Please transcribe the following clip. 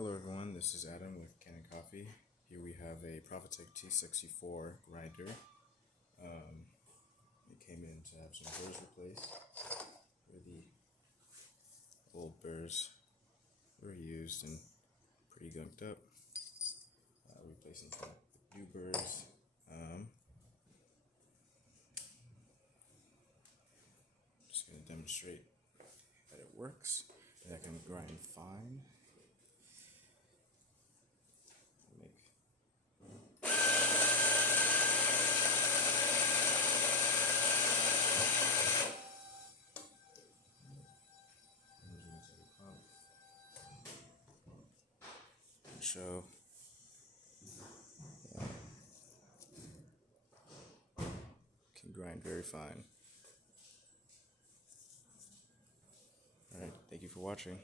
Hello everyone, this is Adam with Kanen Coffee. Here we have a Profitec T64 grinder. It came in to have some burrs replaced, where the old burrs were used and pretty gunked up. Replacing some new burrs. Just going to demonstrate that it works, that I can grind fine. Show can grind very fine. Alright, thank you for watching.